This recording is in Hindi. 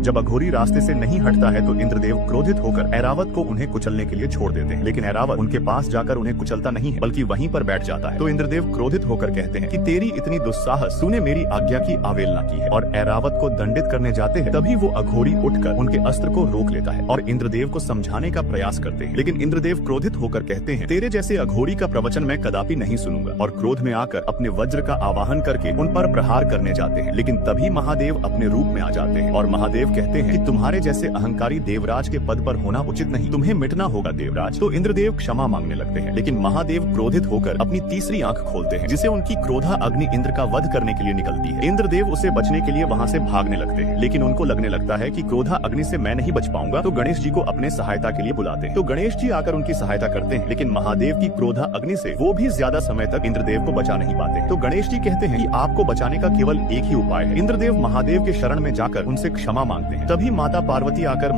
जब अघोरी रास्ते से नहीं हटता है तो इंद्रदेव क्रोधित होकर ऐरावत को उन्हें कुचलने के लिए छोड़ देते हैं, लेकिन ऐरावत उनके पास जाकर उन्हें कुचलता नहीं है बल्कि वहीं पर बैठ जाता है। तो इंद्रदेव क्रोधित होकर कहते हैं कि तेरी इतनी दुस्साहस, तूने मेरी आज्ञा की अवहेलना की है, और ऐरावत को दंडित करने जाते हैं। तभी वो अघोरी उठकर उनके अस्त्र को रोक लेता है और इंद्रदेव को समझाने का प्रयास करते हैं, लेकिन इंद्रदेव क्रोधित होकर कहते हैं, तेरे जैसे अघोरी का प्रवचन मैं कदापि नहीं सुनूंगा, और क्रोध में आकर अपने वज्र का आवाहन करके उन पर प्रहार करने जाते हैं। लेकिन तभी महादेव अपने रूप में आ जाते हैं और महादेव कहते हैं कि तुम्हारे जैसे अहंकारी देवराज के पद पर होना उचित नहीं, तुम्हें मिटना होगा देवराज। तो इंद्रदेव क्षमा मांगने लगते हैं, लेकिन महादेव क्रोधित होकर अपनी तीसरी आंख खोलते हैं, जिसे उनकी क्रोधा अग्नि इंद्र का वध करने के लिए निकलती है। इंद्रदेव उसे बचने के लिए वहां से भागने लगते हैं, लेकिन उनको लगने लगता है कि क्रोधा अग्नि से मैं नहीं बच पाऊंगा, तो गणेश जी को अपने सहायता के लिए बुलाते हैं। तो गणेश जी आकर उनकी सहायता करते हैं, लेकिन महादेव की क्रोधा अग्नि से वो भी ज्यादा समय तक इंद्रदेव को बचा नहीं पाते। तो गणेश जी कहते हैं कि आपको बचाने का केवल एक ही उपाय है। इंद्रदेव महादेव के शरण में जाकर उनसे क्षमा मांगते हैं। तभी माता पार्वती आकर